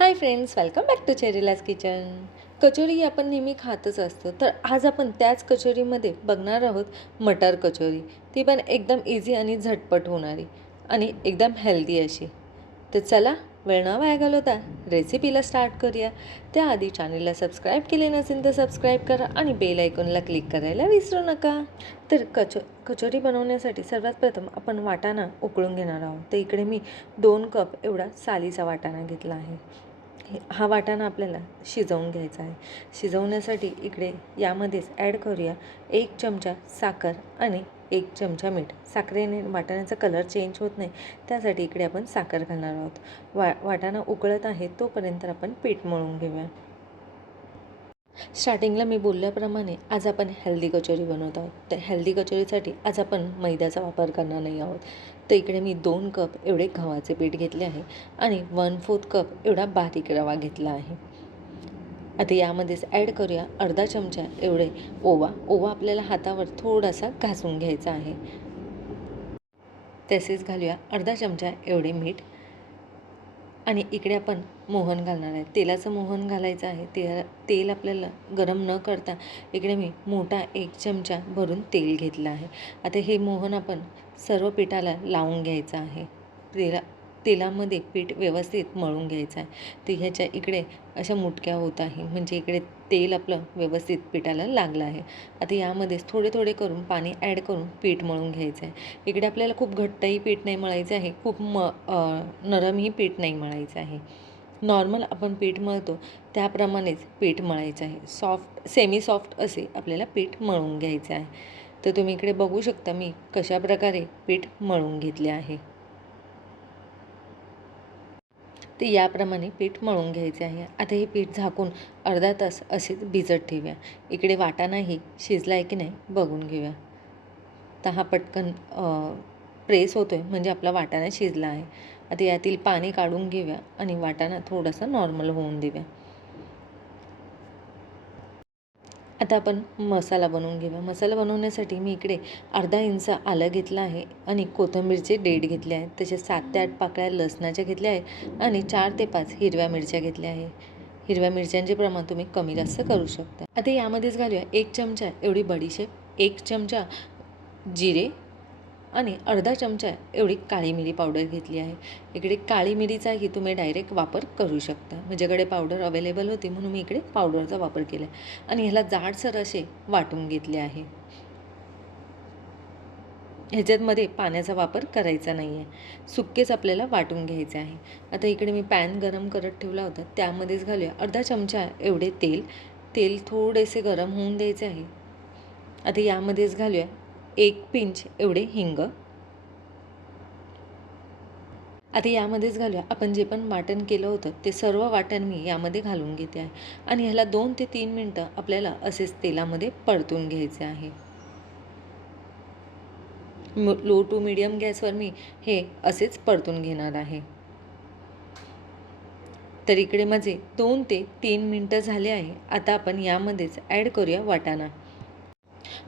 High friends, welcome back to Cheryl's kitchen. Kachori आपण नेहमी खातच असतो, तर आज आपण त्याच कचोरीमध्ये बघणार आहोत मटर कचोरी. ती पण एकदम इझी आणि झटपट होणारी आणि एकदम हेल्दी अशी. तर चला, वेळ न वाया घालवता रेसिपीला स्टार्ट करूया. त्याआधी चॅनलला सबस्क्राईब केले नसेल तर सबस्क्राईब करा आणि बेल आयकॉनला क्लिक करायला विसरू नका. तर कचोरी बनवण्यासाठी सर्वात प्रथम आपण वाटाणा उकळून घेणार आहोत. तर इकडे मी 2 कप एवढा सालीचा वाटाणा घेतला आहे. हा वाटाणा आपल्याला शिजवून घ्यायचा आहे. शिजवण्यासाठी इकडे यामध्येच ॲड करूया 1 चमचा साखर आणि 1 चमचा मीठ. साखरेने वाटाण्याचा कलर चेंज होत नाही, त्यासाठी इकडे आपण साखर घालणार आहोत. वाटाणा उकळत आहे तोपर्यंत आपण पीठ मळून घेऊया. स्टार्टिंगला मी बोलल्याप्रमाणे आज आपण हेल्दी कचोरी बनवत आहोत. तर हेल्दी कचोरीसाठी आज आपण मैद्याचा वापर करणार नाही आहोत. तर इकडे मी 2 कप एवढे गव्हाचे पीठ घेतले आहे आणि 1/4 कप एवढा बारीक रवा घेतला आहे. आता यामध्येच ॲड करूया अर्धा चमचा एवढे ओवा आपल्याला हातावर थोडासा घासून घ्यायचा आहे. तसेच घालूया अर्धा चमचा एवढे मीठ आणि इकडे आपण मोहन घालणार आहे. तेलाचं मोहन घालायचं आहे. तेल आपल्याला गरम न करता इकडे मी मोठा 1 चमचा भरून तेल घेतलं आहे. आता हे मोहन आपण सर्व पिठाला लावून घ्यायचं आहे. तेलामध्ये पीठ व्यवस्थित मळून घ्यायचं आहे. तर ह्याच्या इकडे अशा मुटक्या होत आहे, म्हणजे इकडे तेल आपलं व्यवस्थित पिठाला लागलं आहे. आता यामध्येच थोडे थोडे करून पाणी ॲड करून पीठ मळून घ्यायचं आहे. इकडे आपल्याला खूप घट्टही पीठ नाही मळायचं आहे, खूप नरमही पीठ नाही मळायचं आहे. नॉर्मल आपण पीठ मळतो त्याप्रमाणेच पीठ मळायचं आहे. सेमी सॉफ्ट असे आपल्याला पीठ मळून घ्यायचं आहे. तर तुम्ही इकडे बघू शकता मी कशाप्रकारे पीठ मळून घेतले आहे. ते याप्रमाणे पीठ मळून घ्यायचे आहे. आता हे पीठ झाकून अर्धा तास असेच भिजत ठेवूया. इकडे वाटाणाही शिजला आहे की नाही बघून घेऊया. तर हा पटकन प्रेस होतो आहे, म्हणजे आपला वाटाणा शिजला आहे. आता यातील पाणी काढून घेऊया आणि वाटाणा थोडासा नॉर्मल होऊन देऊया. आता आपण मसाला बनवून घेऊया. मसाला बनवण्यासाठी मी इकडे अर्धा इंच आलं घेतलं आहे आणि कोथिंबीरचे देठ घेतले आहेत. तसेच 7 ते 8 पाकळ्या लसणाच्या घेतल्या आहे आणि 4 ते 5 हिरव्या मिरच्या घेतल्या आहे. हिरव्या मिरच्यांचे प्रमाण तुम्ही कमी जास्त करू शकता. आता यामध्येच घालूया 1 चमचा एवढी बडीशेप, 1 चमचा जिरे आणि अर्धा चमचा एवढी काळी मिरी पावडर घेतली आहे. इकडे काळी मिरीचाही तुम्ही डायरेक्ट वापर करू शकता. माझ्याकडे पावडर अवेलेबल होती म्हणून मी इकडे पावडरचा वापर केला आणि ह्याला जाडसर असे वाटून घेतले आहे. ह्याच्यामध्ये पाण्याचा वापर करायचा नाही आहे, सुक्केच आपल्याला वाटून घ्यायचे आहे. आता इकडे मी पॅन गरम करत ठेवला होता, त्यामध्येच घालूया अर्धा चमचा एवढे तेल थोडेसे गरम होऊन द्यायचे आहे. आता यामध्येच घालूया 1 पिंच एवढे हिंग. आता यामध्येच घालूया आपण जे पण वाटण केलं होतं ते सर्व वाटण मी यामध्ये घालून घेते आहे आणि ह्याला 2 ते 3 मिनटं आपल्याला असेच तेलामध्ये परतून घ्यायचे आहे. लो टू मीडियम गॅसवर मी हे असेच परतून घेणार आहे. तर इकडे माझे 2 ते 3 मिनटं झाले आहे. आता आपण यामध्येच ॲड करूया वाटाणा.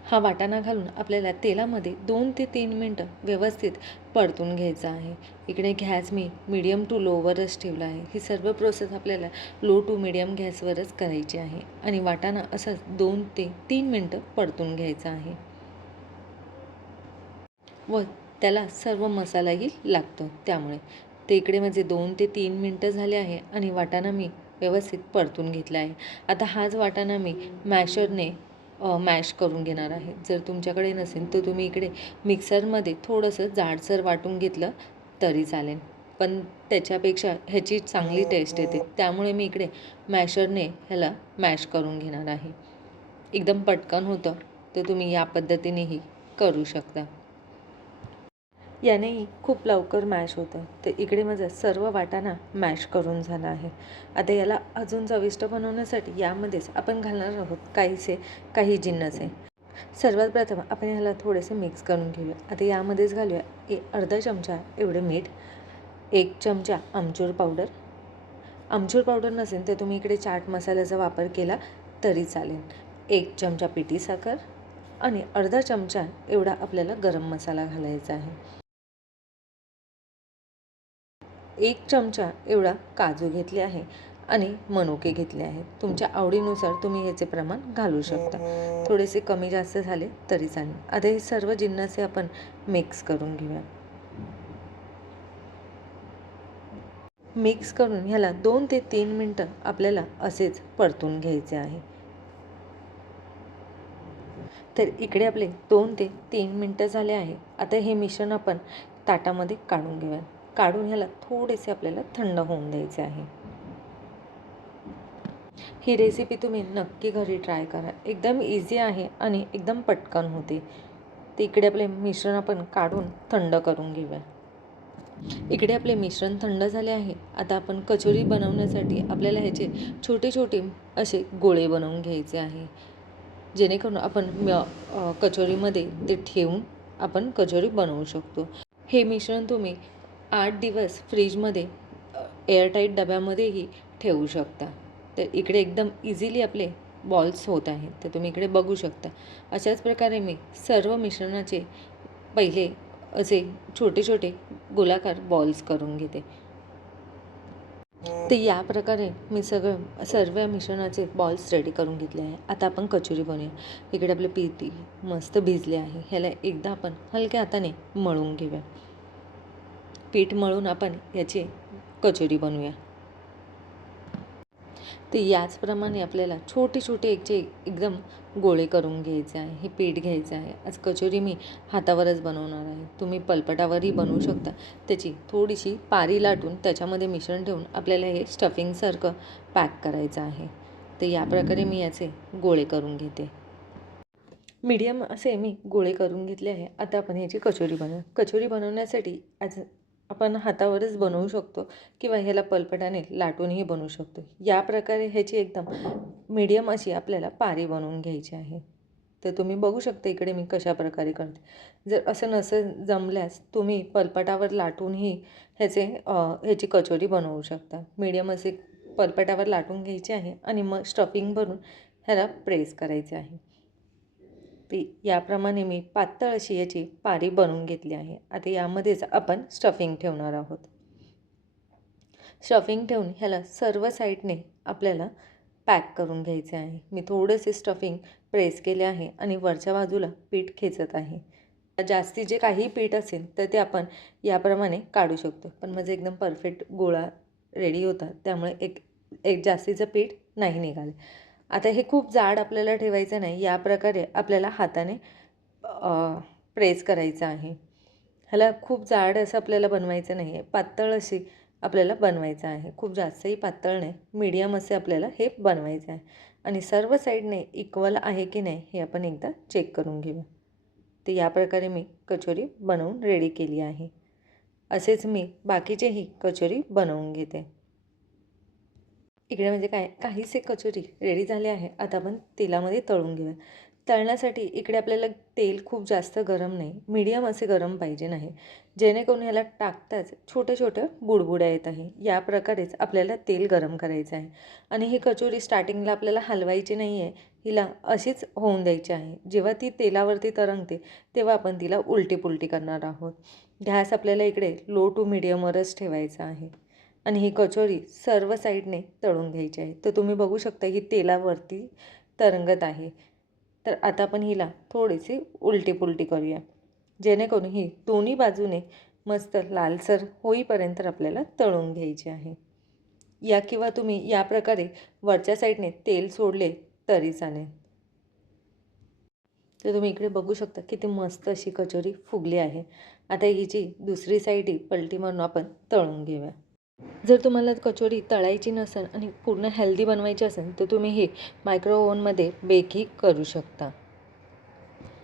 हा वाटाणा घालून आपल्याला तेलामध्ये 2 ते 3 मिनटं व्यवस्थित परतून घ्यायचा आहे. इकडे गॅस मी मीडियम टू लोवरच ठेवला आहे. ही सर्व प्रोसेस आपल्याला लो टू मीडियम गॅसवरच करायची आहे आणि वाटाणा असाच 2 ते 3 मिनटं परतून घ्यायचा आहे व त्याला सर्व मसालाही लागतो त्यामुळे. ते इकडे माझे 2 ते 3 मिनटं झाले आहे आणि वाटाणा मी व्यवस्थित परतून घेतला आहे. आता हाच वाटाणा मी मॅशरने मॅश करून घेणार आहे. जर तुमच्याकडे नसेल तर तुम्ही इकडे मिक्सरमध्ये थोडंसं जाडसर वाटून घेतलं तरी चालेल, पण त्याच्यापेक्षा ह्याची चांगली टेस्ट येते. त्यामुळे मी इकडे मॅशरने ह्याला मॅश करून घेणार आहे. एकदम पटकन होतं, तर तुम्ही या पद्धतीनेही करू शकता. यानेही खूप लवकर मॅश होतं. तर इकडे माझा सर्व वाटाणा मॅश करून झाला आहे. आता याला अजून चविष्ट बनवण्यासाठी यामध्येच आपण घालणार आहोत काही जिन्नस आहे. सर्वात प्रथम आपण ह्याला थोडेसे मिक्स करून घेऊया. आता यामध्येच घालूया अर्धा चमचा एवढे मीठ, 1 चमचा आमचूर पावडर. आमचूर पावडर नसेल तर तुम्ही इकडे चाट मसाल्याचा वापर केला तरी चालेल. 1 चमचा पिठी साखर आणि अर्धा चमचा एवढा आपल्याला गरम मसाला घालायचा आहे. 1 चमचा एवढा काजू घेतले आहे आणि मनुके घेतले आहेत. तुमच्या आवडीनुसार तुम्ही ह्याचे प्रमाण घालू शकता. थोडेसे कमी जास्त झाले तरी चालेल. आता हे सर्व जिन्नसे आपण मिक्स करून घेऊया. मिक्स करून ह्याला 2 ते 3 मिनटं आपल्याला असेच परतून घ्यायचे आहे. तर इकडे आपले 2 ते 3 मिनटं झाले आहे. आता हे मिश्रण आपण ताटामध्ये काढून घेऊया. काढून ह्याला थोडेसे आपल्याला थंड होऊन द्यायचे आहे. ही रेसिपी तुम्ही नक्की घरी ट्राय करा. एकदम इझी आहे आणि एकदम पटकन होते. तर इकडे आपले मिश्रण आपण काढून थंड करून घेऊया. इकडे आपले मिश्रण थंड झाले आहे. आता आपण कचोरी बनवण्यासाठी आपल्याला ह्याचे छोटे छोटे असे गोळे बनवून घ्यायचे आहे, जेणेकरून आपण कचोरीमध्ये ते ठेवून आपण कचोरी बनवू शकतो. हे मिश्रण तुम्ही 8 दिवस फ्रीजमध्ये एअरटाईट डब्यामध्येही ठेवू शकता. तर इकडे एकदम इझिली आपले बॉल्स होत आहेत. तर तुम्ही इकडे बघू शकता. अशाच प्रकारे मी सर्व मिश्रणाचे पहिले असे छोटे छोटे गोलाकार बॉल्स करून घेते. तर या प्रकारे मी सर्व मिश्रणाचे बॉल्स रेडी करून घेतले आहे. आता आपण कचोरी बनवूया. इकडे आपले पीठ मस्त भिजले आहे. ह्याला एकदा आपण हलक्या हाताने मळून घेऊया. पीठ मळून आपण याची कचोरी बनवूया. तर याचप्रमाणे आपल्याला छोटे छोटे एकदम गोळे करून घ्यायचे आहे. हे पीठ घ्यायचं आहे. आज कचोरी मी हातावरच बनवणार आहे. तुम्ही पलपटावरही बनवू शकता. त्याची थोडीशी पारी लाटून त्याच्यामध्ये मिश्रण ठेवून आपल्याला हे स्टफिंगसारखं पॅक करायचं आहे. तर या प्रकारे मी याचे गोळे करून घेते. मीडियम असे मी गोळे करून घेतले आहे. आता आपण ह्याची कचोरी कचोरी बनवण्यासाठी आज आपण हातावरच बनवू शकतो किंवा ह्याला पलपटाने लाटूनही बनवू शकतो. या प्रकारे ह्याची एकदम मीडियम अशी आपल्याला पारी बनवून घ्यायची आहे. तर तुम्ही बघू शकता इकडे मी कशा प्रकारे करते. जर असं नसेल जमल्यास तुम्ही पलपटावर लाटूनही ह्याची कचोरी बनवू शकता. मीडियम असे पलपटावर लाटून घ्यायचे आहे आणि मग स्टफिंग भरून ह्याला प्रेस करायचे आहे. याप्रमाणे मी पातळ अशी याची पारी बनवून घेतली आहे. आता यामध्येच आपण स्टफिंग ठेवणार आहोत. स्टफिंग ठेवून ह्याला सर्व साईडने आपल्याला पॅक करून घ्यायचे आहे. मी थोडेसे स्टफिंग प्रेस केले आहे आणि वरच्या बाजूला पीठ खेचत आहे. जास्ती जे काही पीठ असेल तर ते आपण याप्रमाणे काढू शकतो. पण माझं एकदम परफेक्ट गोळा रेडी होता, त्यामुळे एक जास्तीचं पीठ नाही निघाले. आता हे खूप जाड आपल्याला ठेवायचं नाही. या प्रकारे आपल्याला हाताने प्रेस करायचं आहे. ह्याला खूप जाड असं आपल्याला बनवायचं नाही आहे. पातळ अशी आपल्याला बनवायचं आहे. खूप जास्तही पातळ नाही, मीडियम असे आपल्याला हे बनवायचं आहे. आणि सर्व साईडने इक्वल आहे की नाही हे आपण एकदा चेक करून घेऊया. तर या प्रकारे मी कचोरी बनवून रेडी केली आहे. असेच मी बाकीचेही कचोरी बनवून घेते. इकडे म्हणजे काहीसे कचोरी रेडी झाले आहे. आता आपण तेलामध्ये तळून घेऊया. तळण्यासाठी इकडे आपल्याला तेल खूप जास्त गरम नाही, मीडियम असे गरम पाहिजे नाही, जेणेकरून ह्याला टाकताच छोट्या छोट्या बुडबुड्या येत आहे. या प्रकारेच आपल्याला तेल गरम करायचं आहे. आणि ही कचोरी स्टार्टिंगला आपल्याला हलवायची नाही आहे, हिला अशीच होऊन द्यायची आहे. जेव्हा ती तेलावरती तरंगते तेव्हा आपण तिला उलटी पुलटी करणार आहोत. गॅस आपल्याला इकडे लो टू मीडियमवरच ठेवायचा आहे. आणि ही कचोरी सर्व साईडने तळून घ्यायची आहे. तर तुम्ही बघू शकता ही तेलावरती तरंगत आहे. तर आता आपण हिला थोडीशी उलटी पुलटी करूया, जेणेकरून ही दोन्ही बाजूने मस्त लालसर होईपर्यंत आपल्याला तळून घ्यायची आहे. किंवा तुम्ही या प्रकारे वरच्या साईडने तेल सोडले तरी चालेल. तर तुम्ही इकडे बघू शकता किती मस्त अशी कचोरी फुगली आहे. आता हिची दुसरी साईडही पलटी मारून आपण तळून घेऊया. जर तुम्हाला कचोरी तळायची नसेल आणि पूर्ण हेल्दी बनवायची असेल तर तुम्ही हे मायक्रो ओव्हनमध्ये बेकही करू शकता.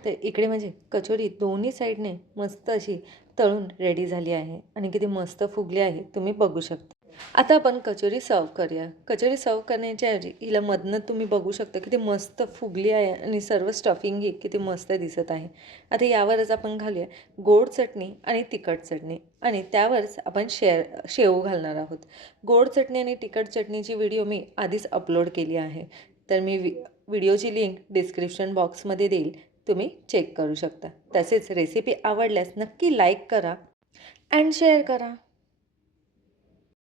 तर इकडे म्हणजे कचोरी दोन्ही साईडने मस्त अशी तळून रेडी झाली आहे आणि किती मस्त फुगली आहे तुम्ही बघू शकता. आता आपण कचोरी सर्व करूया. कचोरी सर्व करण्याच्या ऐवजी हिला मधनं तुम्ही बघू शकता किती मस्त फुगली आहे आणि सर्व स्टफिंगही किती मस्त दिसत आहे. आता यावरच आपण घालूया गोड चटणी आणि तिखट चटणी आणि त्यावरच आपण शेव घालणार आहोत. गोड चटणी आणि तिखट चटणीची व्हिडिओ मी आधीच अपलोड केली आहे. तर मी व्हिडिओची लिंक डिस्क्रिप्शन बॉक्समध्ये देईल, तुम्ही चेक करू शकता. तसेच रेसिपी आवडल्यास नक्की लाईक करा अँड शेअर करा.